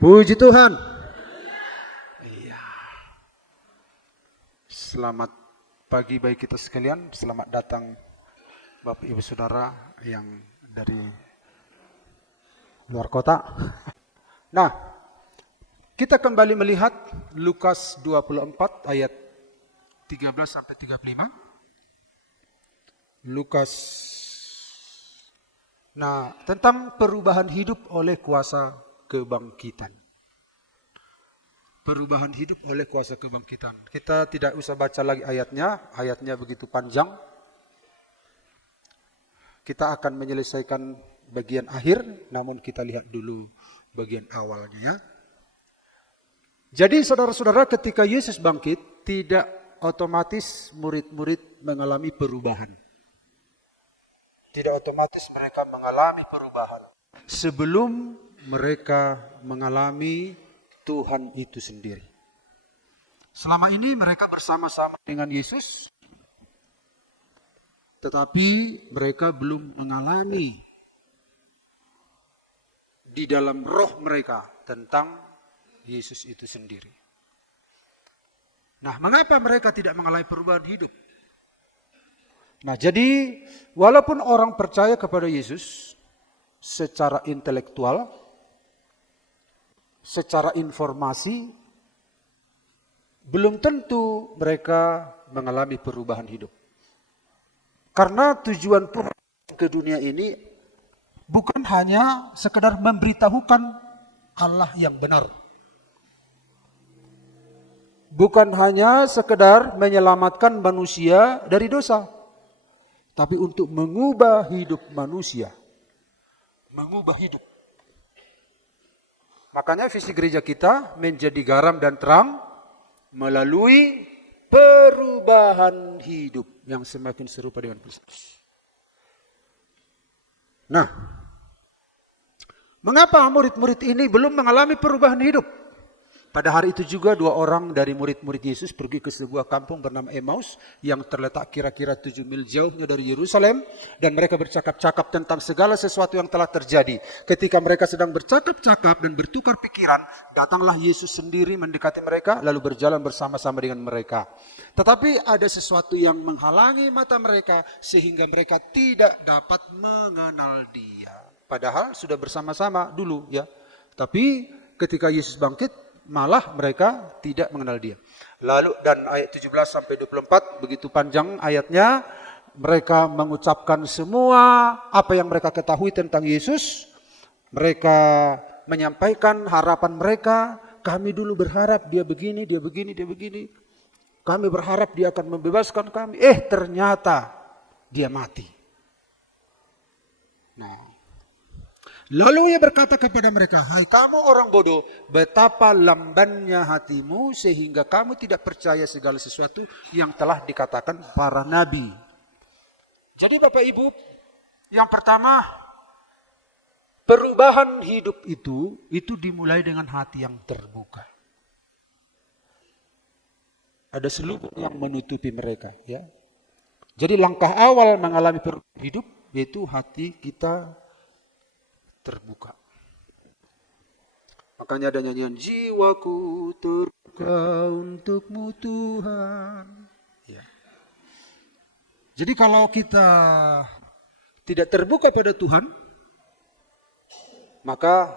Puji Tuhan. Iya. Selamat pagi bagi kita sekalian. Selamat datang Bapak Ibu Saudara yang dari luar kota. Nah, kita kembali melihat Lukas 24 ayat 13 sampai 35. Lukas. Nah, tentang perubahan hidup oleh kuasa kebangkitan. Perubahan hidup oleh kuasa kebangkitan. Kita tidak usah baca lagi ayatnya. Ayatnya begitu panjang. Kita akan menyelesaikan bagian akhir, namun kita lihat dulu bagian awalnya. Jadi saudara-saudara, ketika Yesus bangkit, tidak otomatis murid-murid mengalami perubahan. Tidak otomatis mereka mengalami perubahan sebelum mereka mengalami Tuhan itu sendiri. Selama ini mereka bersama-sama dengan Yesus, tetapi mereka belum mengalami di dalam roh mereka tentang Yesus itu sendiri. Nah, mengapa mereka tidak mengalami perubahan hidup? Nah, jadi walaupun orang percaya kepada Yesus secara intelektual, secara informasi, belum tentu mereka mengalami perubahan hidup. Karena tujuan Tuhan ke dunia ini bukan hanya sekedar memberitahukan Allah yang benar. Bukan hanya sekedar menyelamatkan manusia dari dosa. Tapi untuk mengubah hidup manusia. Mengubah hidup. Makanya visi gereja kita menjadi garam dan terang melalui perubahan hidup yang semakin serupa dengan Kristus. Nah, mengapa murid-murid ini belum mengalami perubahan hidup? Pada hari itu juga dua orang dari murid-murid Yesus pergi ke sebuah kampung bernama Emmaus yang terletak kira-kira 7 mil jauhnya dari Yerusalem, dan mereka bercakap-cakap tentang segala sesuatu yang telah terjadi. Ketika mereka sedang bercakap-cakap dan bertukar pikiran, datanglah Yesus sendiri mendekati mereka lalu berjalan bersama-sama dengan mereka. Tetapi ada sesuatu yang menghalangi mata mereka sehingga mereka tidak dapat mengenal Dia. Padahal sudah bersama-sama dulu ya. Tapi ketika Yesus bangkit, malah mereka tidak mengenal Dia. Lalu dan ayat 17 sampai 24 begitu panjang ayatnya, mereka mengucapkan semua apa yang mereka ketahui tentang Yesus. Mereka menyampaikan harapan mereka, kami dulu berharap Dia begini, Dia begini, Dia begini. Kami berharap Dia akan membebaskan kami. Ternyata Dia mati. Nah, lalu Ia berkata kepada mereka, hai kamu orang bodoh, betapa lambannya hatimu sehingga kamu tidak percaya segala sesuatu yang telah dikatakan para nabi. Jadi Bapak Ibu, yang pertama, perubahan hidup itu dimulai dengan hati yang terbuka. Ada selubung yang menutupi mereka, ya. Jadi langkah awal mengalami perubahan hidup yaitu hati kita terbuka. Makanya ada nyanyian, jiwaku terbuka untukmu Tuhan. Ya. Jadi kalau kita tidak terbuka pada Tuhan, maka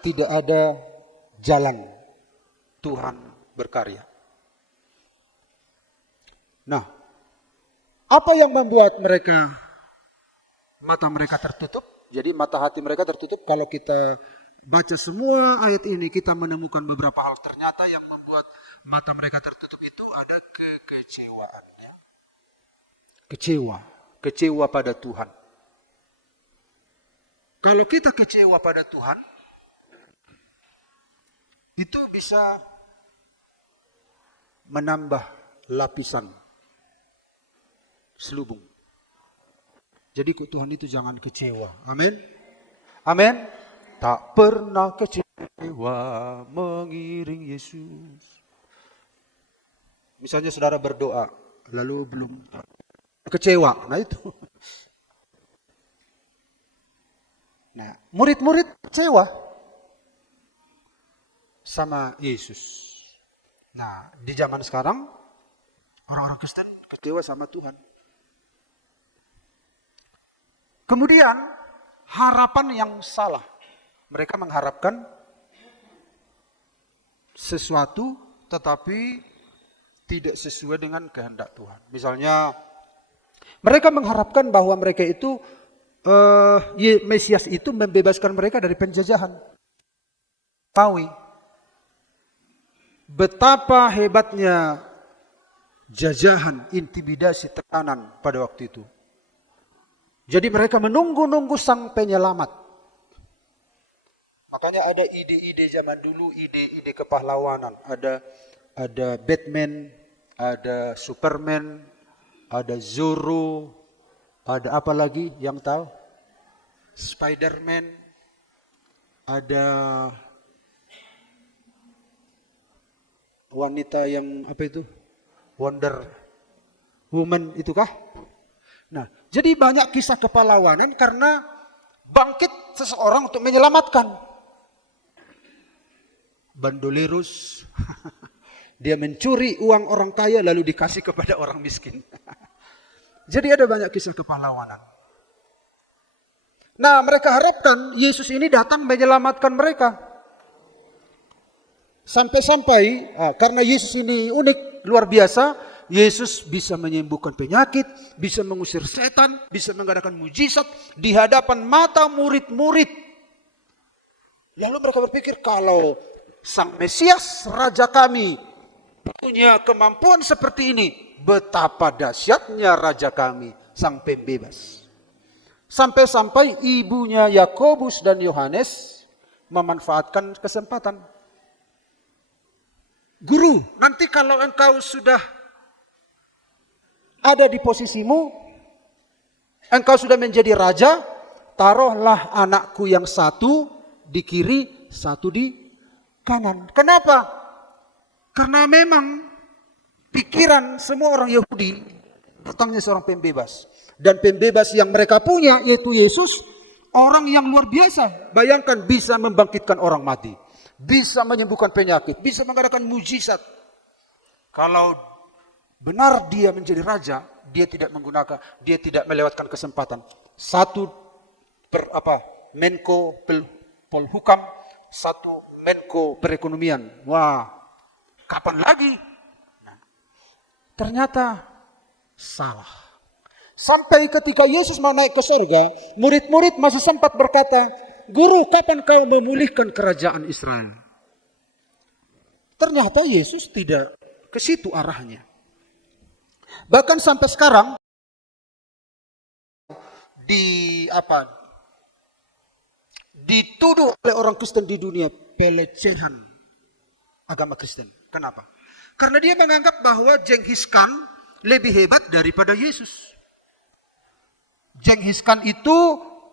tidak ada jalan Tuhan berkarya. Nah, apa yang membuat mata mereka tertutup? Jadi mata hati mereka tertutup. Kalau kita baca semua ayat ini, kita menemukan beberapa hal. Ternyata yang membuat mata mereka tertutup itu ada kekecewaan. Ya. Kecewa pada Tuhan. Kalau kita kecewa pada Tuhan, itu bisa menambah lapisan selubung. Jadi Tuhan itu jangan kecewa. Amin. Amin. Tak pernah kecewa mengiring Yesus. Misalnya saudara berdoa, lalu belum kecewa. Nah itu. Nah, murid-murid kecewa. sama Yesus. Nah, di zaman sekarang orang-orang Kristen kecewa sama Tuhan. Kemudian harapan yang salah. Mereka mengharapkan sesuatu tetapi tidak sesuai dengan kehendak Tuhan. Misalnya mereka mengharapkan bahwa mereka itu Mesias itu membebaskan mereka dari penjajahan. Tahu betapa hebatnya jajahan, intimidasi, tekanan pada waktu itu. Jadi mereka menunggu-nunggu sang penyelamat. Makanya ada ide-ide zaman dulu, ide-ide kepahlawanan. Ada Batman, ada Superman, ada Zorro, ada apa lagi yang tahu? Spiderman, ada wanita yang apa itu? Wonder Woman itukah? Nah, jadi banyak kisah kepahlawanan karena bangkit seseorang untuk menyelamatkan. Bandoleros, dia mencuri uang orang kaya lalu dikasih kepada orang miskin. Jadi ada banyak kisah kepahlawanan. Nah, mereka harapkan Yesus ini datang menyelamatkan mereka. Sampai-sampai karena Yesus ini unik, luar biasa, Yesus bisa menyembuhkan penyakit, bisa mengusir setan, bisa mengadakan mujizat di hadapan mata murid-murid. Lalu mereka berpikir kalau Sang Mesias, Raja kami, punya kemampuan seperti ini, betapa dahsyatnya Raja kami, Sang Pembebas. Sampai-sampai ibunya Yakobus dan Yohanes memanfaatkan kesempatan. Guru, nanti kalau engkau sudah ada di posisimu, engkau sudah menjadi raja, taruhlah anakku yang satu di kiri, satu di kanan. Kenapa? Karena memang pikiran semua orang Yahudi, datangnya seorang pembebas. Dan pembebas yang mereka punya yaitu Yesus, orang yang luar biasa. Bayangkan bisa membangkitkan orang mati, bisa menyembuhkan penyakit, bisa mengadakan mujizat. Kalau benar dia menjadi raja, dia tidak melewatkan kesempatan. Satu Menko Polhukam, satu Menko Perekonomian. Wah, kapan lagi? Nah, ternyata salah. Sampai ketika Yesus mau naik ke surga, murid-murid masih sempat berkata, Guru, kapan kau memulihkan kerajaan Israel? Ternyata Yesus tidak ke situ arahnya. Bahkan sampai sekarang dituduh oleh orang Kristen di dunia pelecehan agama Kristen. Kenapa? Karena dia menganggap bahwa Genghis Khan lebih hebat daripada Yesus. Genghis Khan itu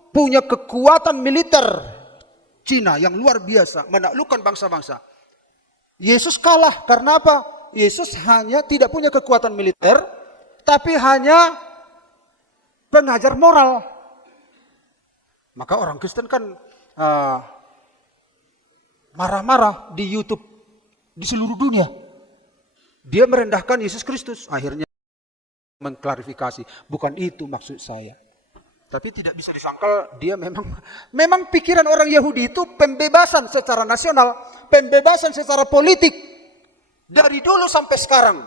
punya kekuatan militer Cina yang luar biasa, menaklukkan bangsa-bangsa. Yesus kalah karena apa? Yesus hanya tidak punya kekuatan militer, tapi hanya pengajar moral. Maka orang Kristen kan marah-marah di YouTube di seluruh dunia. Dia merendahkan Yesus Kristus. Akhirnya mengklarifikasi, bukan itu maksud saya. Tapi tidak bisa disangkal dia memang pikiran orang Yahudi itu pembebasan secara nasional, pembebasan secara politik. Dari dulu sampai sekarang.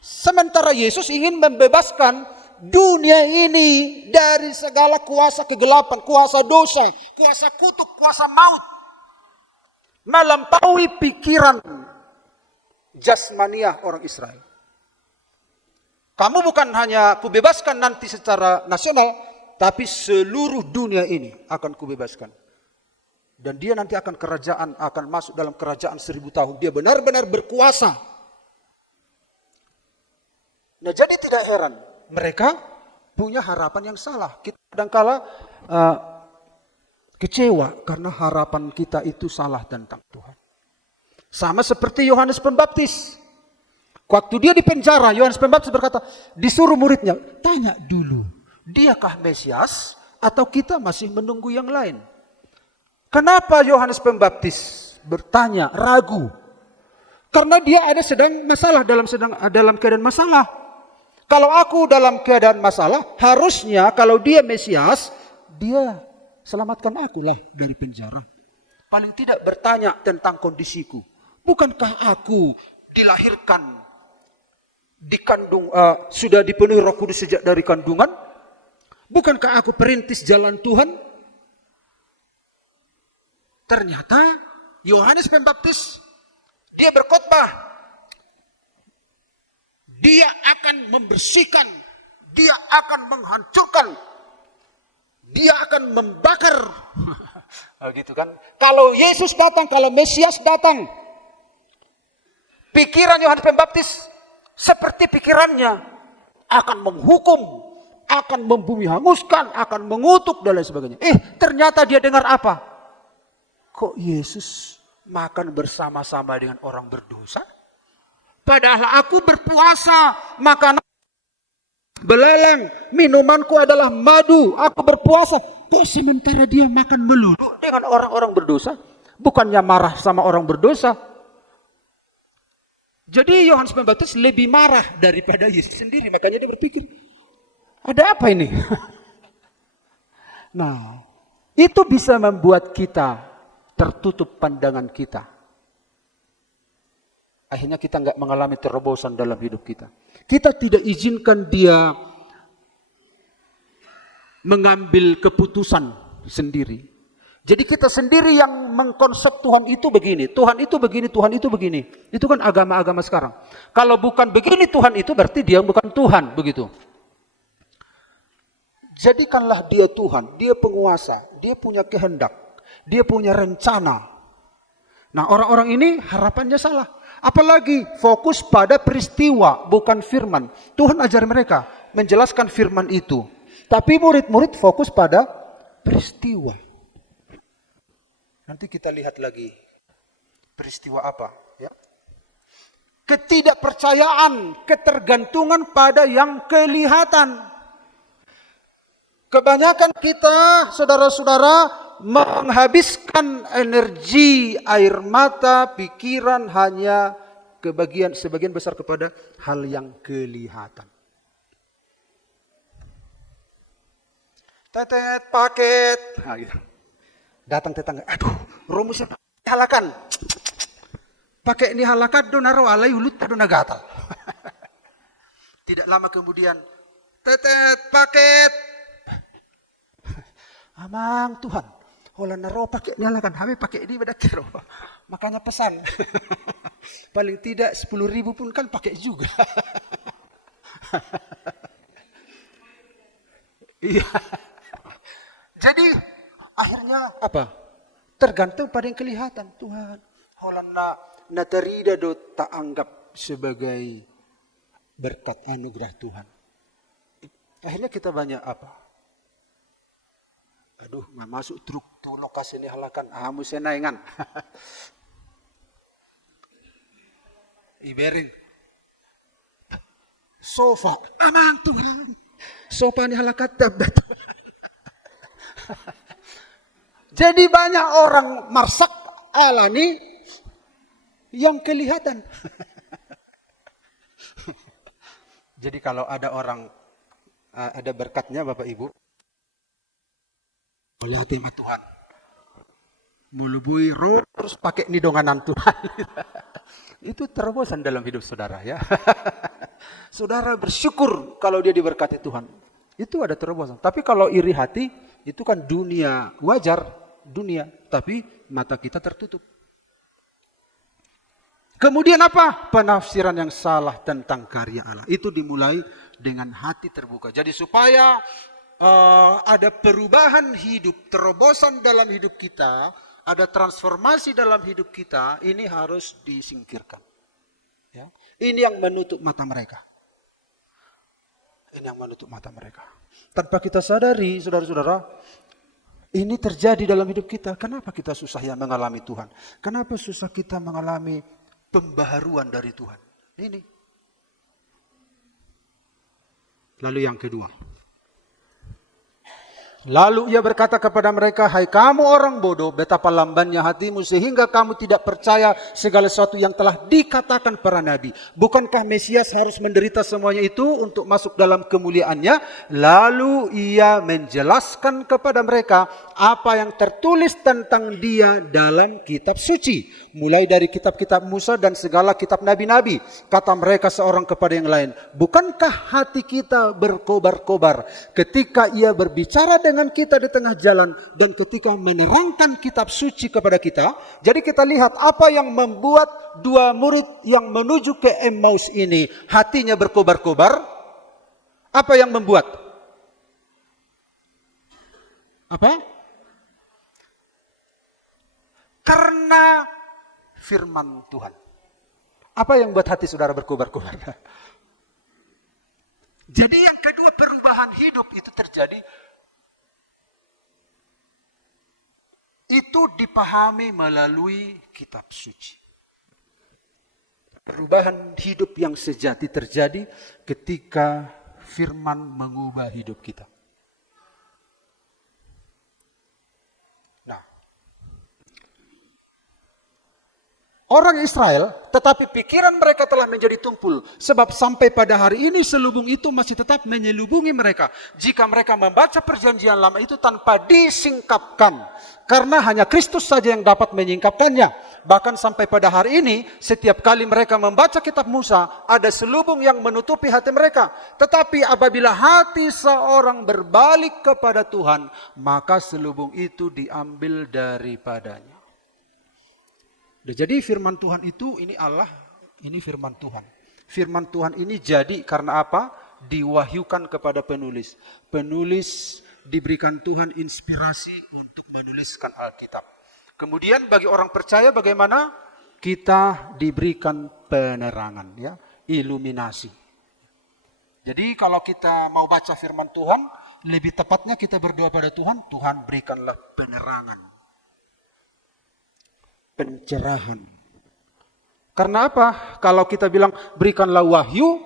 Sementara Yesus ingin membebaskan dunia ini dari segala kuasa kegelapan, kuasa dosa, kuasa kutuk, kuasa maut. Melampaui pikiran jasmaniah orang Israel. Kamu bukan hanya kubebaskan nanti secara nasional, tapi seluruh dunia ini akan kubebaskan. Dan dia nanti akan masuk dalam kerajaan 1000 tahun. Dia benar-benar berkuasa. Nah, jadi tidak heran mereka punya harapan yang salah. Kita kadangkala kecewa karena harapan kita itu salah tentang Tuhan. Sama seperti Yohanes Pembaptis. Waktu dia di penjara, Yohanes Pembaptis berkata, disuruh muridnya, tanya dulu, diakah Mesias atau kita masih menunggu yang lain? Kenapa Yohanes Pembaptis bertanya, ragu. Karena dia ada sedang masalah, dalam keadaan masalah. Kalau aku dalam keadaan masalah, harusnya kalau dia Mesias, dia selamatkan aku lah dari penjara. Paling tidak bertanya tentang kondisiku. Bukankah aku dilahirkan sudah dipenuhi Roh Kudus sejak dari kandungan? Bukankah aku perintis jalan Tuhan? Ternyata Yohanes Pembaptis, dia berkhotbah, dia akan membersihkan, dia akan menghancurkan, dia akan membakar. Gitu kan? Kalau Yesus datang, kalau Mesias datang, pikiran Yohanes Pembaptis seperti pikirannya akan menghukum, akan membumi hanguskan, akan mengutuk dan lain sebagainya. Ternyata dia dengar apa? Kok Yesus makan bersama-sama dengan orang berdosa? Padahal aku berpuasa, makanan belalang, minumanku adalah madu, aku berpuasa. Kok sementara dia makan melulu dengan orang-orang berdosa? Bukannya marah sama orang berdosa. Jadi Yohanes Pembaptis lebih marah daripada Yesus sendiri. Makanya dia berpikir, ada apa ini? Nah, itu bisa membuat kita tertutup pandangan kita. Akhirnya kita nggak mengalami terobosan dalam hidup kita. Kita tidak izinkan dia mengambil keputusan sendiri. Jadi kita sendiri yang mengkonsep Tuhan itu begini, Tuhan itu begini, Tuhan itu begini. Itu kan agama-agama sekarang. Kalau bukan begini Tuhan itu berarti dia bukan Tuhan, begitu. Jadikanlah dia Tuhan, dia penguasa, dia punya kehendak. Dia punya rencana. Nah, orang-orang ini harapannya salah. Apalagi fokus pada peristiwa, bukan firman. Tuhan ajar mereka menjelaskan firman itu. Tapi murid-murid fokus pada peristiwa. Nanti kita lihat lagi peristiwa apa, ya. Ketidakpercayaan, ketergantungan pada yang kelihatan. Kebanyakan kita, saudara-saudara, menghabiskan energi, air mata, pikiran hanya sebagian besar kepada hal yang kelihatan. Tetet paket, nah, gitu. Datang tetangga, aduh, rumusnya halakan. Pakai ini halakan, donaro alai ulut, dona gatal. Tidak lama kemudian, tetet paket. Amang Tuhan, hola naro pakai ini halakan, kami pakai ini pada kiro. Makanya pesan, paling tidak 10.000 pun kan pakai juga. Iya. Jadi akhirnya apa? Tergantung pada yang kelihatan. Tuhan, holana natarida do tak anggap sebagai berkat anugerah Tuhan. Akhirnya kita banyak apa? Aduh, masuk truk tuh lokasi ini halakan. Musia naingan. Ibering. Sofa. Amang Tuhan. Sofa ini halakan tabat. Jadi banyak orang marsak alami yang kelihatan. Jadi kalau ada orang ada berkatnya Bapak Ibu, boleh hati sama Tuhan. Mulubui roh terus pakai nidonganan Tuhan. Itu terobosan dalam hidup saudara ya. Saudara bersyukur kalau dia diberkati Tuhan. Itu ada terobosan. Tapi kalau iri hati itu kan dunia, wajar dunia, tapi mata kita tertutup. Kemudian apa? Penafsiran yang salah tentang karya Allah. Itu dimulai dengan hati terbuka. Jadi supaya ada perubahan hidup, terobosan dalam hidup kita, ada transformasi dalam hidup kita, ini harus disingkirkan. Ya. Ini yang menutup mata mereka. Ini yang menutup mata mereka. Tanpa kita sadari, saudara-saudara, ini terjadi dalam hidup kita. Kenapa kita susah yang mengalami Tuhan? Kenapa susah kita mengalami pembaharuan dari Tuhan? Ini. Lalu yang kedua. Lalu ia berkata kepada mereka, hai kamu orang bodoh, betapa lambannya hatimu sehingga kamu tidak percaya segala sesuatu yang telah dikatakan para nabi. Bukankah Mesias harus menderita semuanya itu untuk masuk dalam kemuliaannya? Lalu ia menjelaskan kepada mereka apa yang tertulis tentang dia dalam kitab suci. Mulai dari kitab-kitab Musa dan segala kitab nabi-nabi. Kata mereka seorang kepada yang lain, bukankah hati kita berkobar-kobar ketika ia berbicara dengan kita di tengah jalan dan ketika menerangkan kitab suci kepada kita? Jadi kita lihat apa yang membuat dua murid yang menuju ke Emmaus ini hatinya berkobar-kobar. Apa yang membuat? Apa? Karena firman Tuhan. Apa yang buat hati saudara berkobar-kobar? Jadi yang kedua, perubahan hidup itu terjadi. Itu dipahami melalui kitab suci. Perubahan hidup yang sejati terjadi ketika firman mengubah hidup kita. Nah, orang Israel, tetapi pikiran mereka telah menjadi tumpul. Sebab sampai pada hari ini selubung itu masih tetap menyelubungi mereka. Jika mereka membaca perjanjian lama itu tanpa disingkapkan. Karena hanya Kristus saja yang dapat menyingkapkannya. Bahkan sampai pada hari ini, setiap kali mereka membaca kitab Musa, ada selubung yang menutupi hati mereka. Tetapi apabila hati seorang berbalik kepada Tuhan, maka selubung itu diambil daripadanya. Jadi firman Tuhan itu, ini Allah, ini firman Tuhan. Firman Tuhan ini jadi karena apa? Diwahyukan kepada penulis. Penulis diberikan Tuhan inspirasi untuk menuliskan Alkitab. Kemudian bagi orang percaya bagaimana? Kita diberikan penerangan, ya, iluminasi. Jadi kalau kita mau baca firman Tuhan, lebih tepatnya kita berdoa pada Tuhan, Tuhan berikanlah penerangan. Pencerahan. Karena apa? Kalau kita bilang berikanlah wahyu,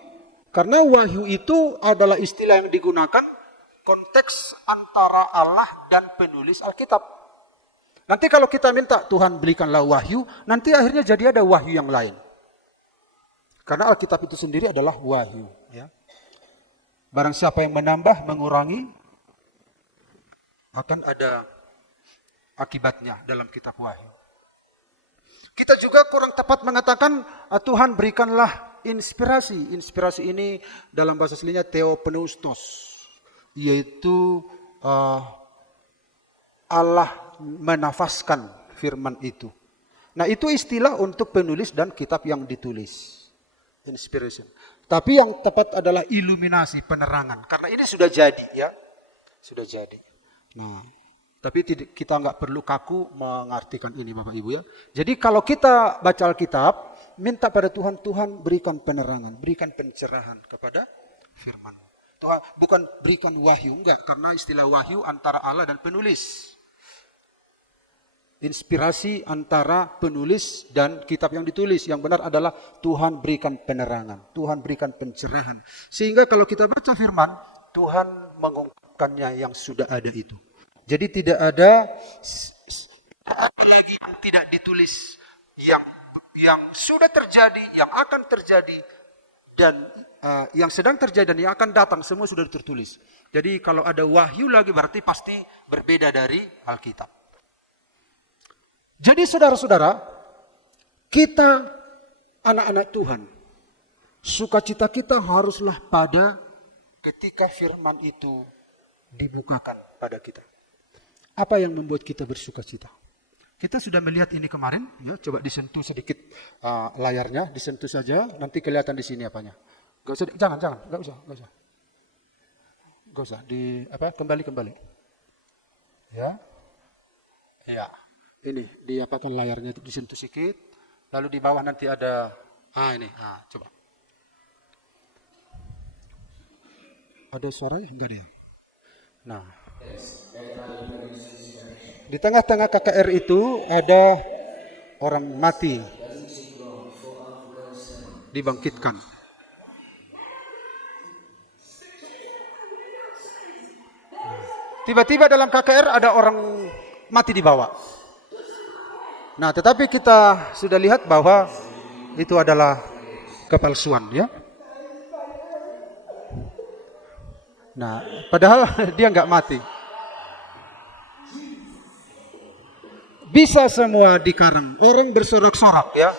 karena wahyu itu adalah istilah yang digunakan konteks antara Allah dan penulis Alkitab. Nanti kalau kita minta Tuhan berikanlah wahyu, nanti akhirnya jadi ada wahyu yang lain. Karena Alkitab itu sendiri adalah wahyu. Ya. Barang siapa yang menambah, mengurangi, akan ada akibatnya dalam kitab wahyu. Kita juga kurang tepat mengatakan Tuhan berikanlah inspirasi. Inspirasi ini dalam bahasa aslinya theopneustos. Yaitu Allah menafaskan firman itu. Nah itu istilah untuk penulis dan kitab yang ditulis. Inspiration. Tapi yang tepat adalah iluminasi, penerangan. Karena ini sudah jadi ya. Sudah jadi. Nah, tapi kita nggak perlu kaku mengartikan ini Bapak Ibu ya. Jadi kalau kita baca Alkitab, minta pada Tuhan, Tuhan berikan penerangan, berikan pencerahan kepada firman. Tuhan bukan berikan wahyu, enggak, karena istilah wahyu antara Allah dan penulis. Inspirasi antara penulis dan kitab yang ditulis. Yang benar adalah Tuhan berikan penerangan, Tuhan berikan pencerahan. Sehingga kalau kita baca firman, Tuhan mengungkapkannya yang sudah ada itu. Jadi tidak ada yang tidak ditulis, yang sudah terjadi, yang akan terjadi, dan yang sedang terjadi dan yang akan datang semua sudah tertulis. Jadi kalau ada wahyu lagi berarti pasti berbeda dari Alkitab. Jadi saudara-saudara, kita anak-anak Tuhan, sukacita kita haruslah pada ketika firman itu dibukakan pada kita. Apa yang membuat kita bersukacita? Kita sudah melihat ini kemarin, ya, coba disentuh sedikit layarnya, disentuh saja, nanti kelihatan di sini apanya. Gak usah, jangan, gak usah, kembali. Ya, ini diapakan layarnya itu disentuh sedikit, lalu di bawah nanti ada, coba. Ada suaranya enggak dia? Nah. Di tengah-tengah KKR itu ada orang mati dibangkitkan. Tiba-tiba dalam KKR ada orang mati di bawah. Nah, tetapi kita sudah lihat bahwa itu adalah kepalsuan, ya. Nah, padahal dia nggak mati. Bisa semua dikarang, orang bersorak-sorak, ya.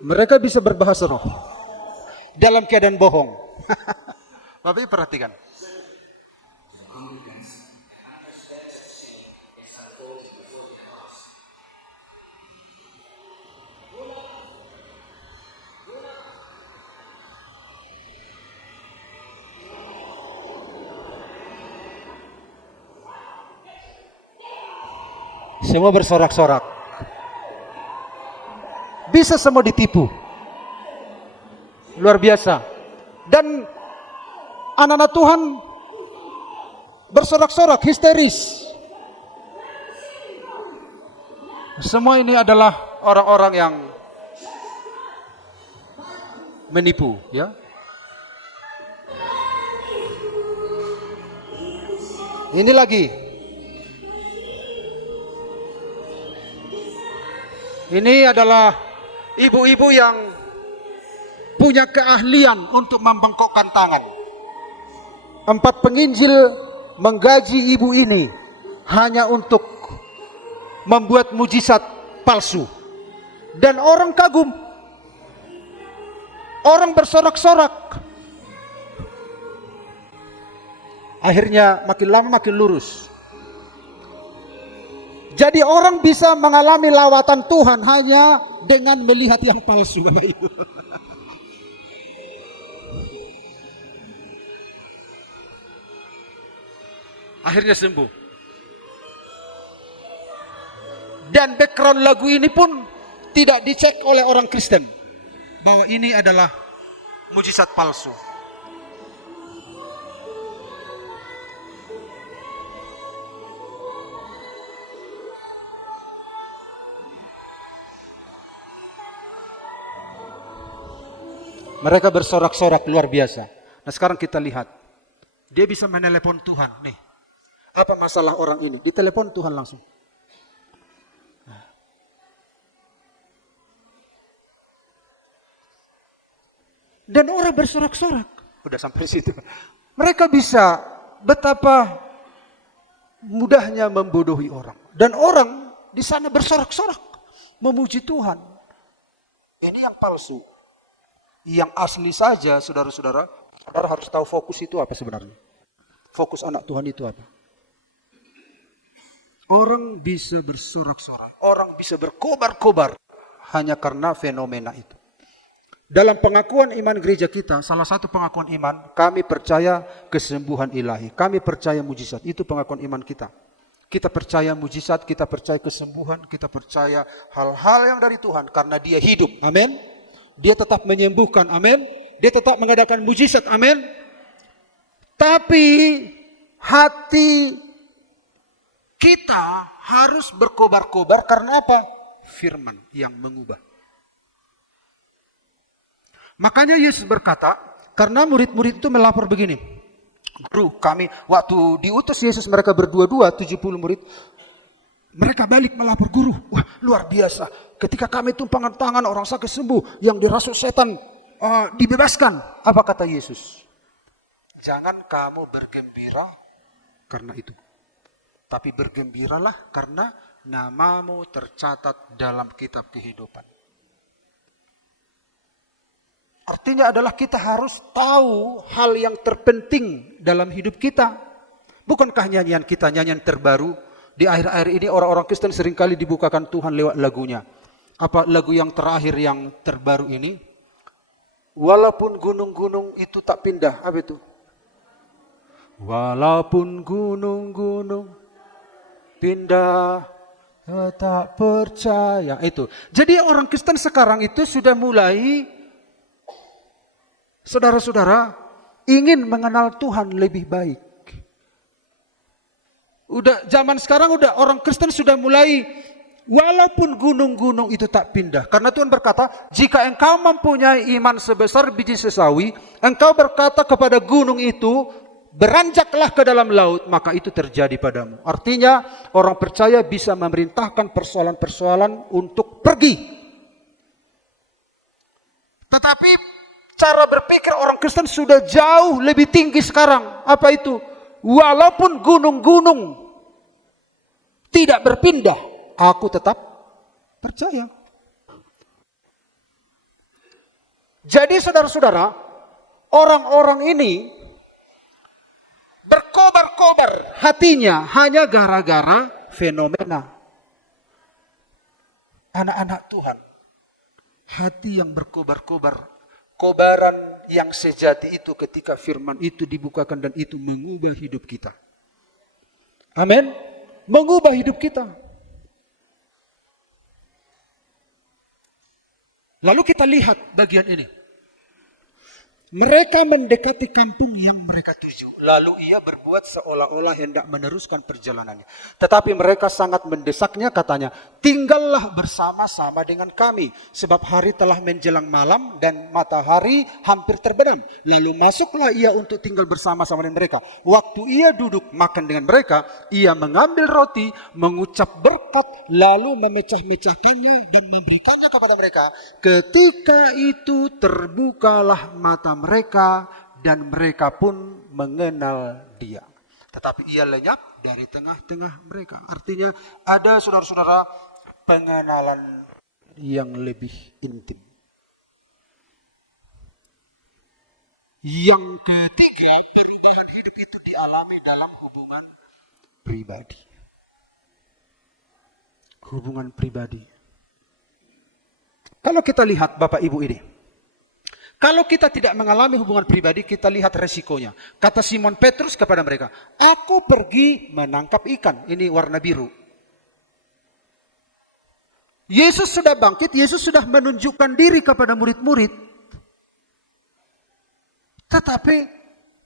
Mereka bisa berbahasa roh dalam keadaan bohong. Bapak Ibu perhatikan. Semua bersorak-sorak. Bisa semua ditipu. Luar biasa. Dan anak-anak Tuhan bersorak-sorak, histeris. Semua ini adalah orang-orang yang menipu, ya. Ini lagi. Ini adalah ibu-ibu yang punya keahlian untuk membengkokkan tangan. 4 penginjil menggaji ibu ini hanya untuk membuat mujizat palsu. Dan orang kagum. Orang bersorak-sorak. Akhirnya makin lama makin lurus. Jadi orang bisa mengalami lawatan Tuhan hanya dengan melihat yang palsu, Bapak Ibu. Akhirnya sembuh. Dan background lagu ini pun tidak dicek oleh orang Kristen bahwa ini adalah mujizat palsu. Mereka bersorak-sorak luar biasa. Nah, sekarang kita lihat. Dia bisa menelepon Tuhan. Nih, apa masalah orang ini? Ditelepon Tuhan langsung. Dan orang bersorak-sorak. Udah sampai situ. Mereka bisa betapa mudahnya membodohi orang. Dan orang di sana bersorak-sorak. Memuji Tuhan. Ini yang palsu. Yang asli saja, saudara-saudara, saudara harus tahu fokus itu apa sebenarnya. Fokus anak Tuhan itu apa? Orang bisa bersorak-sorak, orang bisa berkobar-kobar hanya karena fenomena itu. Dalam pengakuan iman gereja kita, salah satu pengakuan iman, kami percaya kesembuhan ilahi, kami percaya mujizat, itu pengakuan iman kita. Kita percaya mujizat, kita percaya kesembuhan, kita percaya hal-hal yang dari Tuhan karena Dia hidup. Amin. Dia tetap menyembuhkan, amin. Dia tetap mengadakan mujizat, amin. Tapi hati kita harus berkobar-kobar karena apa? Firman yang mengubah. Makanya Yesus berkata, karena murid-murid itu melapor begini. Guru, kami waktu diutus Yesus mereka berdua-dua 70 murid. Mereka balik melapor, guru, wah luar biasa. Ketika kami tumpangan tangan orang sakit sembuh, yang dirasuk setan dibebaskan. Apa kata Yesus? Jangan kamu bergembira karena itu. Tapi bergembiralah karena namamu tercatat dalam kitab kehidupan. Artinya adalah kita harus tahu hal yang terpenting dalam hidup kita. Bukankah nyanyian kita, nyanyian terbaru? Di akhir-akhir ini orang-orang Kristen seringkali dibukakan Tuhan lewat lagunya. Apa lagu yang terakhir yang terbaru ini? Walaupun gunung-gunung itu tak pindah. Apa itu? Walaupun gunung-gunung pindah tak percaya. Itu. Jadi orang Kristen sekarang itu sudah mulai, saudara-saudara, ingin mengenal Tuhan lebih baik. Udah zaman sekarang udah orang Kristen sudah mulai, walaupun gunung-gunung itu tak pindah. Karena Tuhan berkata, jika engkau mempunyai iman sebesar biji sesawi, engkau berkata kepada gunung itu, beranjaklah ke dalam laut, maka itu terjadi padamu. Artinya orang percaya bisa memerintahkan persoalan-persoalan untuk pergi. Tetapi cara berpikir orang Kristen sudah jauh lebih tinggi sekarang. Apa itu? Walaupun gunung-gunung tidak berpindah, aku tetap percaya. Jadi saudara-saudara, orang-orang ini berkobar-kobar hatinya hanya gara-gara fenomena. Anak-anak Tuhan, hati yang berkobar-kobar, kobaran yang sejati itu ketika firman itu dibukakan dan itu mengubah hidup kita. Amin. Mengubah hidup kita. Lalu kita lihat bagian ini. Mereka mendekati kampung yang mereka tuju. Lalu ia berbuat seolah-olah hendak meneruskan perjalanannya. Tetapi mereka sangat mendesaknya, katanya, tinggallah bersama-sama dengan kami. Sebab hari telah menjelang malam dan matahari hampir terbenam. Lalu masuklah ia untuk tinggal bersama-sama dengan mereka. Waktu ia duduk makan dengan mereka, ia mengambil roti, mengucap berkat, lalu memecah-mecahkannya dan memberikannya kepada mereka. Ketika itu terbukalah mata mereka dan mereka pun mengenal dia. Tetapi ia lenyap dari tengah-tengah mereka. Artinya ada saudara-saudara pengenalan yang lebih intim. Yang ketiga, perubahan hidup itu dialami dalam hubungan pribadi. Hubungan pribadi. Kalau kita lihat Bapak Ibu ini, kalau kita tidak mengalami hubungan pribadi, kita lihat resikonya. Kata Simon Petrus kepada mereka, aku pergi menangkap ikan. Ini warna biru. Yesus sudah bangkit, Yesus sudah menunjukkan diri kepada murid-murid. Tetapi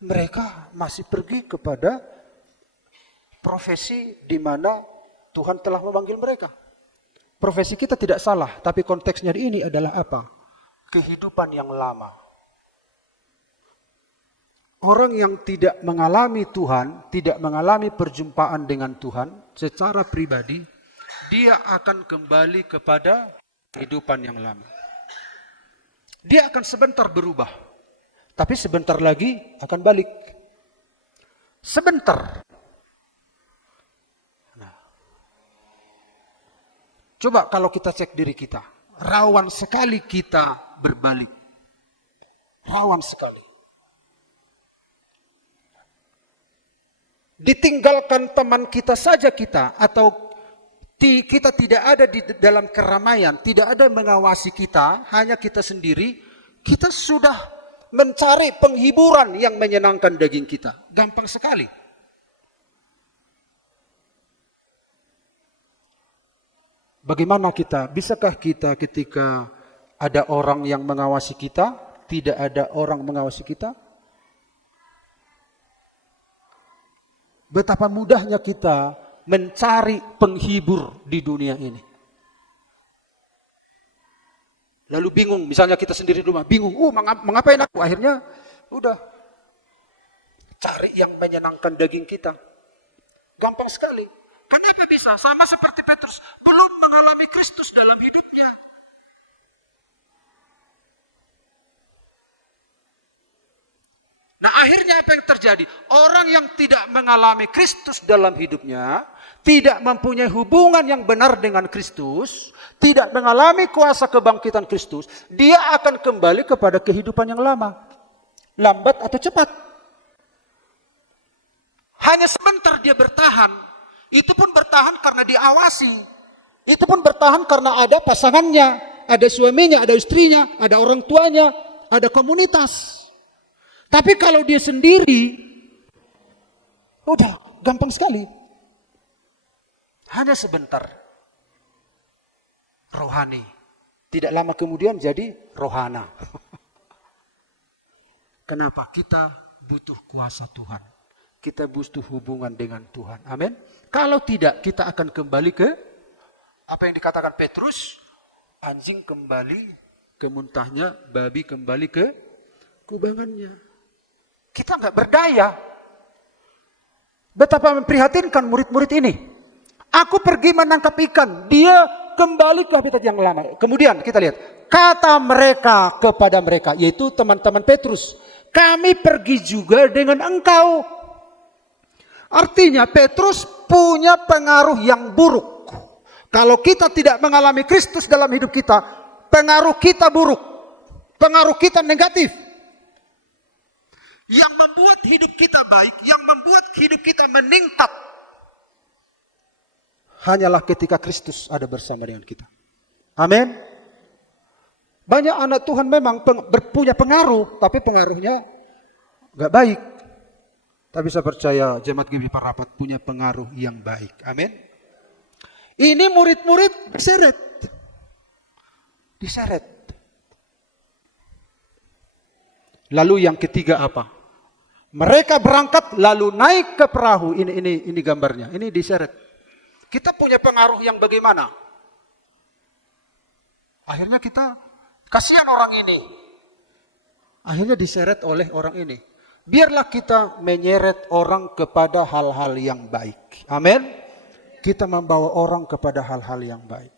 mereka masih pergi kepada profesi di mana Tuhan telah memanggil mereka. Profesi kita tidak salah, tapi konteksnya ini adalah apa? Kehidupan yang lama. Orang yang tidak mengalami Tuhan, tidak mengalami perjumpaan dengan Tuhan secara pribadi, dia akan kembali kepada kehidupan yang lama. Dia akan sebentar berubah, tapi sebentar lagi akan balik. Sebentar. Coba kalau kita cek diri kita, rawan sekali kita berbalik. Rawan sekali. Ditinggalkan teman kita saja kita, atau kita tidak ada di dalam keramaian, tidak ada mengawasi kita, hanya kita sendiri, kita sudah mencari penghiburan yang menyenangkan daging kita. Gampang sekali. Bagaimana kita? Bisakah kita ketika ada orang yang mengawasi kita, tidak ada orang mengawasi kita? Betapa mudahnya kita mencari penghibur di dunia ini. Lalu bingung, misalnya kita sendiri di rumah, bingung, mengapain aku? Akhirnya udah cari yang menyenangkan daging kita. Gampang sekali. Kenapa bisa? Sama seperti Petrus, belum mengalami Kristus dalam hidupnya. Nah, akhirnya apa yang terjadi? Orang yang tidak mengalami Kristus dalam hidupnya, tidak mempunyai hubungan yang benar dengan Kristus, tidak mengalami kuasa kebangkitan Kristus, dia akan kembali kepada kehidupan yang lama. Lambat atau cepat. Hanya sebentar dia bertahan. Itu pun bertahan karena diawasi. Itu pun bertahan karena ada pasangannya, ada suaminya, ada istrinya, ada orang tuanya, ada komunitas. Tapi kalau dia sendiri, udah gampang sekali. Hanya sebentar. rohani. Tidak lama kemudian jadi rohana. Kenapa? Kita butuh kuasa Tuhan. Kita butuh hubungan dengan Tuhan. Amin. Kalau tidak, kita akan kembali ke apa yang dikatakan Petrus. Anjing kembali ke muntahnya, babi kembali ke kubangannya. Kita nggak berdaya. Betapa memprihatinkan murid-murid ini. Aku pergi menangkap ikan, dia kembali ke habitat yang lama. Kemudian kita lihat, kata mereka kepada mereka, yaitu teman-teman Petrus, kami pergi juga dengan engkau. Artinya Petrus punya pengaruh yang buruk. Kalau kita tidak mengalami Kristus dalam hidup kita, pengaruh kita buruk. Pengaruh kita negatif. Yang membuat hidup kita baik, yang membuat hidup kita meningkat, hanyalah ketika Kristus ada bersama dengan kita. Amin. Banyak anak Tuhan memang punya pengaruh, tapi pengaruhnya gak baik. Tapi saya percaya jemaat GBI Parapat punya pengaruh yang baik. Amin. Ini murid-murid diseret. Lalu yang ketiga apa? Mereka berangkat lalu naik ke perahu. Ini gambarnya. Ini diseret. Kita punya pengaruh yang bagaimana? Akhirnya kita kasihan orang ini. Akhirnya diseret oleh orang ini. Biarlah kita menyeret orang kepada hal-hal yang baik. Amin. Kita membawa orang kepada hal-hal yang baik.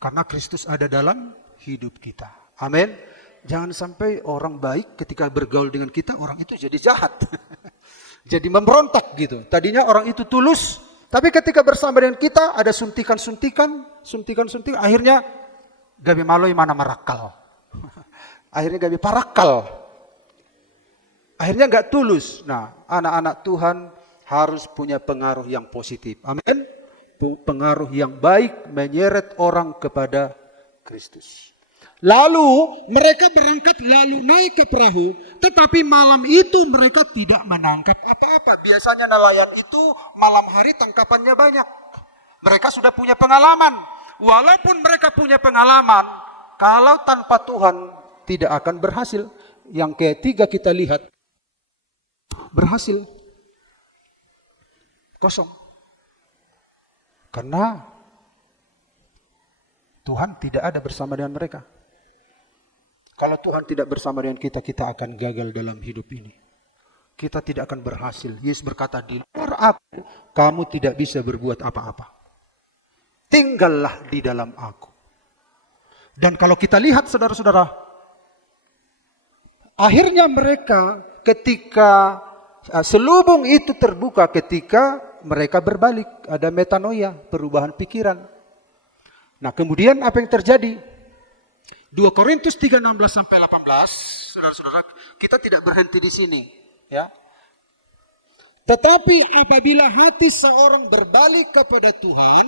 Karena Kristus ada dalam hidup kita. Amin. Jangan sampai orang baik ketika bergaul dengan kita, orang itu jadi jahat. Jadi memberontak gitu. Tadinya orang itu tulus, tapi ketika bersama dengan kita ada suntikan, akhirnya gabi maloi mana marakal. Akhirnya gabi parakal. Akhirnya gak tulus. Nah, anak-anak Tuhan harus punya pengaruh yang positif. Amin. Pengaruh yang baik menyeret orang kepada Kristus. Lalu mereka berangkat lalu naik ke perahu, tetapi malam itu mereka tidak menangkap apa-apa. Biasanya nelayan itu malam hari tangkapannya banyak. Mereka sudah punya pengalaman. Walaupun mereka punya pengalaman, kalau tanpa Tuhan tidak akan berhasil. Yang ketiga kita lihat, berhasil. Kosong. Karena Tuhan tidak ada bersama dengan mereka. Kalau Tuhan tidak bersama dengan kita, kita akan gagal dalam hidup ini. Kita tidak akan berhasil. Yesus berkata, di luar aku, kamu tidak bisa berbuat apa-apa. Tinggallah di dalam aku. Dan kalau kita lihat saudara-saudara, akhirnya mereka ketika selubung itu terbuka ketika mereka berbalik. Ada metanoia, perubahan pikiran. Nah kemudian apa yang terjadi? 2 Korintus 3:16-18, saudara-saudara, kita tidak berhenti di sini, ya. Tetapi apabila hati seorang berbalik kepada Tuhan,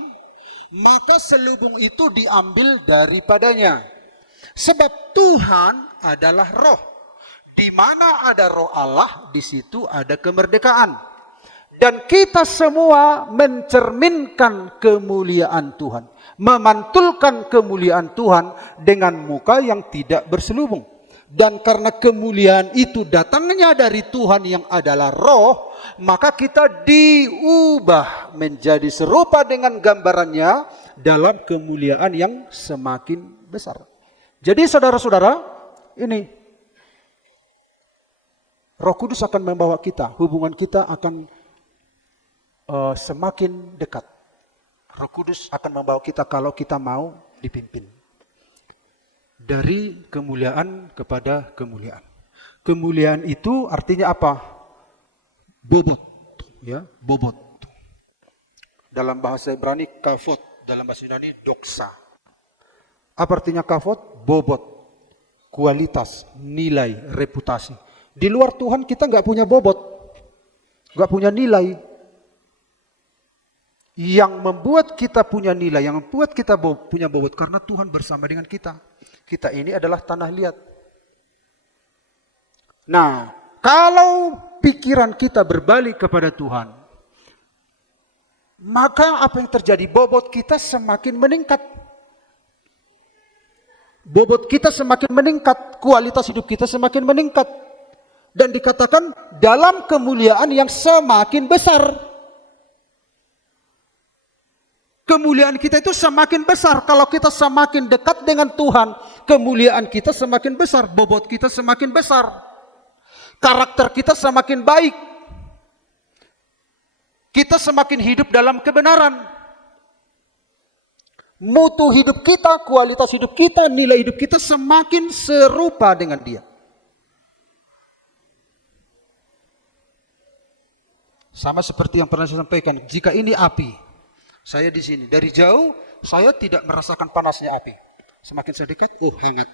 maka selubung itu diambil daripadanya. Sebab Tuhan adalah roh. Di mana ada roh Allah, di situ ada kemerdekaan. Dan kita semua mencerminkan kemuliaan Tuhan. Memantulkan kemuliaan Tuhan dengan muka yang tidak berselubung. Dan karena kemuliaan itu datangnya dari Tuhan yang adalah roh, maka kita diubah menjadi serupa dengan gambarannya dalam kemuliaan yang semakin besar. Jadi saudara-saudara, ini Roh Kudus akan membawa kita, hubungan kita akan semakin dekat. Roh Kudus akan membawa kita kalau kita mau dipimpin. Dari kemuliaan kepada kemuliaan. Kemuliaan itu artinya apa? Bobot. Ya, bobot. Dalam bahasa Ibrani kavod, dalam bahasa Yunani doksa. Apa artinya kavod? Bobot. Kualitas, nilai, reputasi. Di luar Tuhan kita nggak punya bobot. Nggak punya nilai. Yang membuat kita punya nilai, yang membuat kita punya bobot karena Tuhan bersama dengan kita. Kita ini adalah tanah liat. Nah, kalau pikiran kita berbalik kepada Tuhan, maka apa yang terjadi? Bobot kita semakin meningkat. Bobot kita semakin meningkat, kualitas hidup kita semakin meningkat. Dan dikatakan dalam kemuliaan yang semakin besar. Kemuliaan kita itu semakin besar. Kalau kita semakin dekat dengan Tuhan, kemuliaan kita semakin besar, bobot kita semakin besar. Karakter kita semakin baik. Kita semakin hidup dalam kebenaran. Mutu hidup kita, kualitas hidup kita, nilai hidup kita semakin serupa dengan Dia. Sama seperti yang pernah saya sampaikan, jika ini api, saya di sini dari jauh, saya tidak merasakan panasnya api. Semakin saya dekat, oh hangat.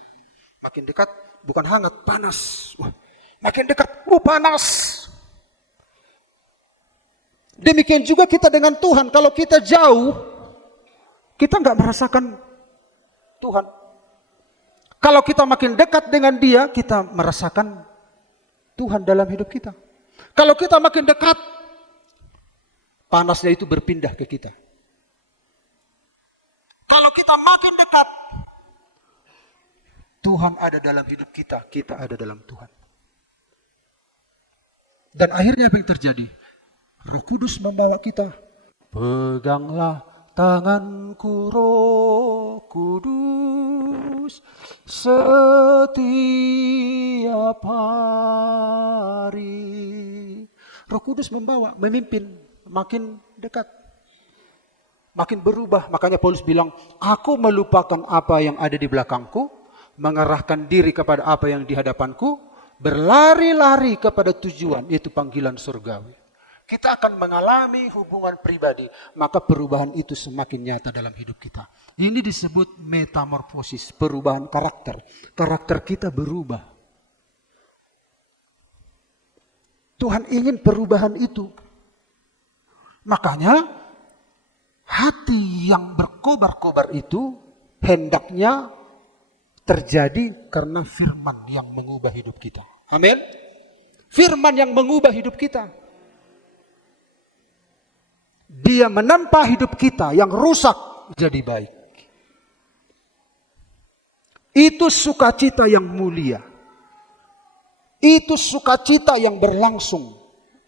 Makin dekat, bukan hangat, panas. Wah, makin dekat, oh panas. Demikian juga kita dengan Tuhan. Kalau kita jauh, kita nggak merasakan Tuhan. Kalau kita makin dekat dengan Dia, kita merasakan Tuhan dalam hidup kita. Kalau kita makin dekat, panasnya itu berpindah ke kita. Kalau kita makin dekat, Tuhan ada dalam hidup kita, kita ada dalam Tuhan. Dan akhirnya apa yang terjadi? Roh Kudus membawa kita. Peganglah tanganku Roh Kudus setiap hari. Roh Kudus membawa, memimpin, makin dekat, makin berubah. Makanya Paulus bilang, aku melupakan apa yang ada di belakangku, mengarahkan diri kepada apa yang di hadapanku, berlari-lari kepada tujuan, yaitu panggilan surgawi. Kita akan mengalami hubungan pribadi, maka perubahan itu semakin nyata dalam hidup kita. Ini disebut metamorfosis, perubahan karakter. Karakter kita berubah. Tuhan ingin perubahan itu. Makanya hati yang berkobar-kobar itu hendaknya terjadi karena firman yang mengubah hidup kita. Amin. Firman yang mengubah hidup kita. Dia menampa hidup kita yang rusak jadi baik. Itu sukacita yang mulia. Itu sukacita yang berlangsung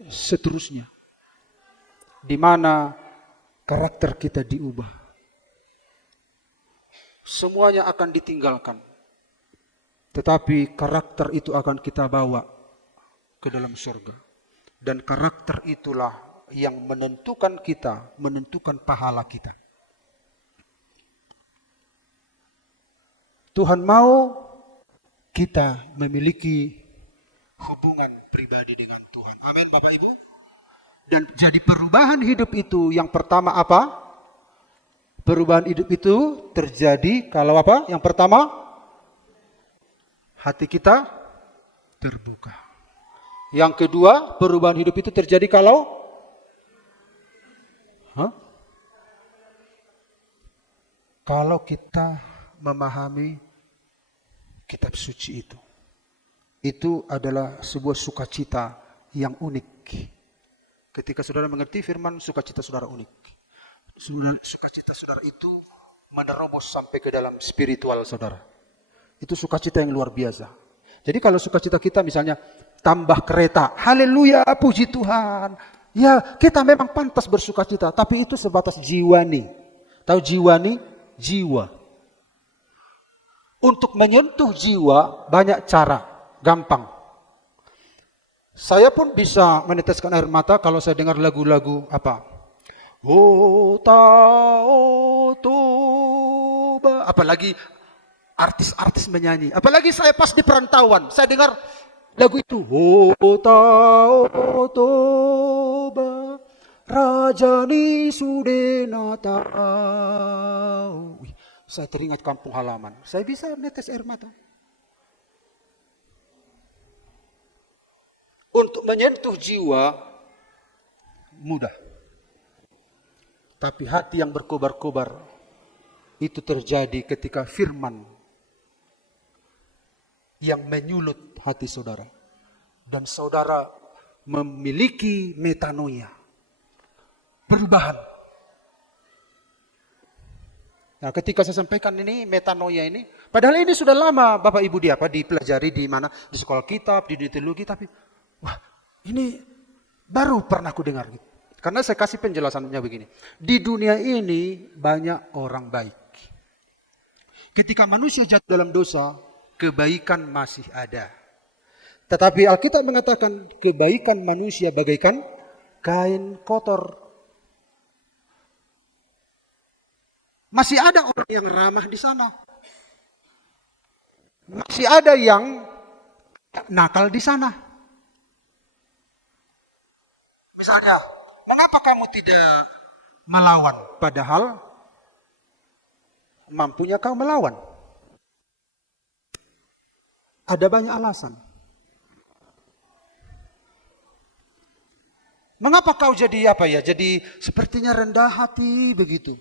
seterusnya. Di mana karakter kita diubah. Semuanya akan ditinggalkan. Tetapi karakter itu akan kita bawa ke dalam surga. Dan karakter itulah yang menentukan kita, menentukan pahala kita. Tuhan mau kita memiliki hubungan pribadi dengan Tuhan. Amin Bapak Ibu. Dan jadi perubahan hidup itu yang pertama apa? Perubahan hidup itu terjadi kalau apa? Yang pertama, hati kita terbuka. Yang kedua, perubahan hidup itu terjadi kalau kalau kita memahami kitab suci itu. Itu adalah sebuah sukacita yang unik. Ketika saudara mengerti firman, sukacita saudara unik. Sukacita saudara itu menerobos sampai ke dalam spiritual saudara. Itu sukacita yang luar biasa. Jadi kalau sukacita kita misalnya tambah kereta, haleluya, puji Tuhan. Ya, kita memang pantas bersukacita, tapi itu sebatas jiwani. Tahu jiwani? Jiwa. Untuk menyentuh jiwa banyak cara, gampang. Saya pun bisa meneteskan air mata kalau saya dengar lagu-lagu apa? Toba. Apalagi artis-artis menyanyi. Apalagi saya pas di perantauan, saya dengar lagu itu. Toba. Rajani Sudenata. Saya teringat kampung halaman. Saya bisa netes air mata. Untuk menyentuh jiwa mudah. Tapi hati yang berkobar-kobar itu terjadi ketika firman yang menyulut hati saudara. Dan saudara memiliki metanoia. Perubahan. Nah, ketika saya sampaikan ini metanoia ini, padahal ini sudah lama Bapak Ibu dipelajari di mana, di sekolah kitab, di teologi, tapi wah, ini baru pernah aku dengar gitu. Karena saya kasih penjelasannya begini. Di dunia ini banyak orang baik. Ketika manusia jatuh dalam dosa, kebaikan masih ada. Tetapi Alkitab mengatakan kebaikan manusia bagaikan kain kotor. Masih ada orang yang ramah di sana. Masih ada yang nakal di sana. Misalnya, mengapa kamu tidak melawan? Padahal mampunya kau melawan. Ada banyak alasan. Mengapa kau jadi Jadi sepertinya rendah hati begitu.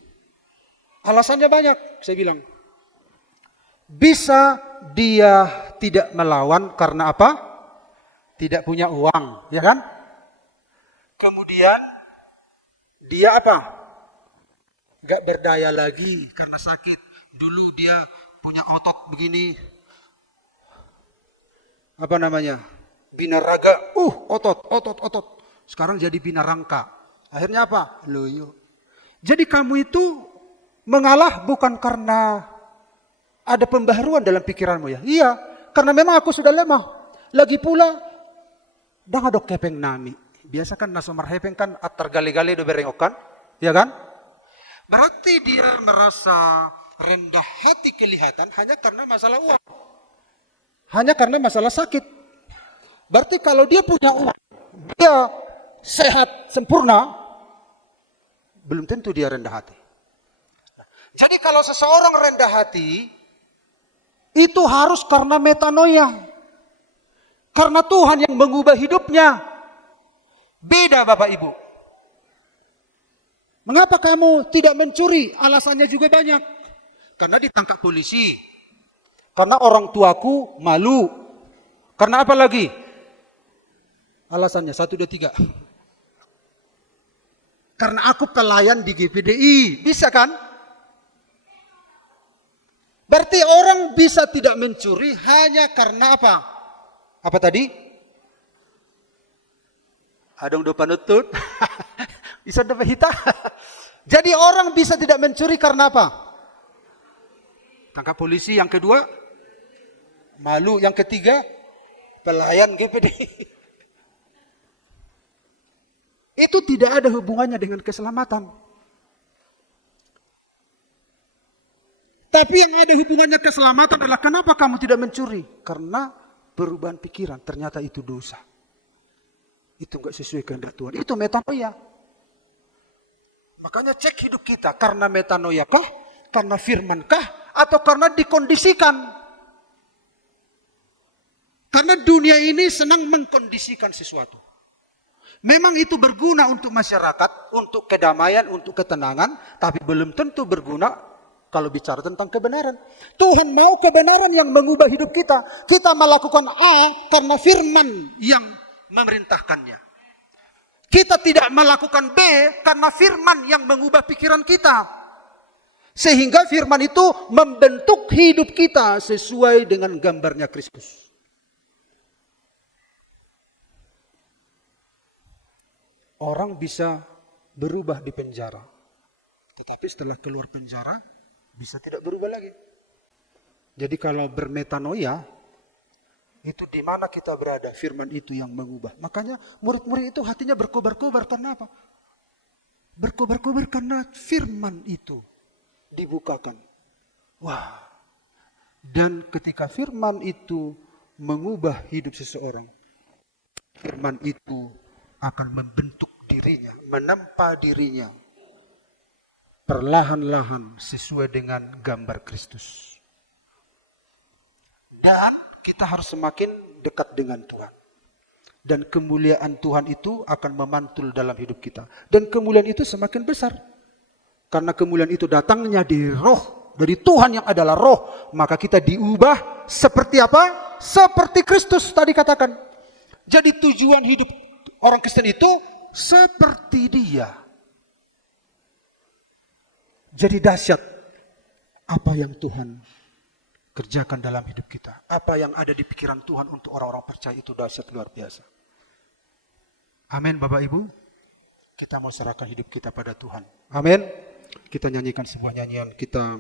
Alasannya banyak, saya bilang. Bisa dia tidak melawan karena apa? Tidak punya uang, ya kan? Kemudian dia apa? Gak berdaya lagi karena sakit. Dulu dia punya otot begini. Apa namanya? Binaraga. Otot. Sekarang jadi binarangka. Akhirnya apa? Loyo. Jadi kamu itu mengalah bukan karena ada pembaharuan dalam pikiranmu ya. Iya, karena memang aku sudah lemah. Lagi pula, dah adok kepeng nami. Biasa kan nasomar hepeng kan atar gali-gali do berengokan, ya kan? Berarti dia merasa rendah hati kelihatan hanya karena masalah uang. Hanya karena masalah sakit. Berarti kalau dia punya uang, dia sehat, sempurna, belum tentu dia rendah hati. Jadi kalau seseorang rendah hati, itu harus karena metanoia. Karena Tuhan yang mengubah hidupnya. Beda Bapak Ibu. Mengapa kamu tidak mencuri? Alasannya juga banyak. Karena ditangkap polisi. Karena orang tuaku malu. Karena apa lagi? Alasannya 1, 2, 3. Karena aku pelayan di GPDI. Bisa kan? Berarti orang bisa tidak mencuri hanya karena apa? Apa tadi? Adong do panutut. Bisa dapat hita. Jadi orang bisa tidak mencuri karena apa? Tangkap polisi. Yang kedua, malu. Yang ketiga, pelayan GPD. Itu tidak ada hubungannya dengan keselamatan. Tapi yang ada hubungannya keselamatan adalah kenapa kamu tidak mencuri? Karena perubahan pikiran, ternyata itu dosa. Itu enggak sesuai kehendak Tuhan. Itu metanoia. Makanya cek hidup kita, karena metanoia kah? Karena firman kah? Atau karena dikondisikan? Karena dunia ini senang mengkondisikan sesuatu. Memang itu berguna untuk masyarakat, untuk kedamaian, untuk ketenangan, tapi belum tentu berguna kalau bicara tentang kebenaran. Tuhan mau kebenaran yang mengubah hidup kita. Kita melakukan A karena firman yang memerintahkannya. Kita tidak melakukan B karena firman yang mengubah pikiran kita. Sehingga firman itu membentuk hidup kita sesuai dengan gambarnya Kristus. Orang bisa berubah di penjara. Tetapi setelah keluar penjara, bisa tidak berubah lagi. Jadi kalau bermetanoia, itu di mana kita berada, firman itu yang mengubah. Makanya murid-murid itu hatinya berkobar-kobar karena apa? Berkobar-kobar karena firman itu dibukakan. Wah. Dan ketika firman itu mengubah hidup seseorang, firman itu akan membentuk dirinya, menempa dirinya perlahan-lahan sesuai dengan gambar Kristus. Dan kita harus semakin dekat dengan Tuhan. Dan kemuliaan Tuhan itu akan memantul dalam hidup kita. Dan kemuliaan itu semakin besar. Karena kemuliaan itu datangnya di roh. Dari Tuhan yang adalah roh. Maka kita diubah seperti apa? Seperti Kristus tadi katakan. Jadi tujuan hidup orang Kristen itu seperti Dia. Jadi dahsyat. apa yang Tuhan kerjakan dalam hidup kita. Apa yang ada di pikiran Tuhan untuk orang-orang percaya itu dahsyat luar biasa. Amin Bapak Ibu. Kita mau serahkan hidup kita pada Tuhan. Amin. Kita nyanyikan sebuah nyanyian kita.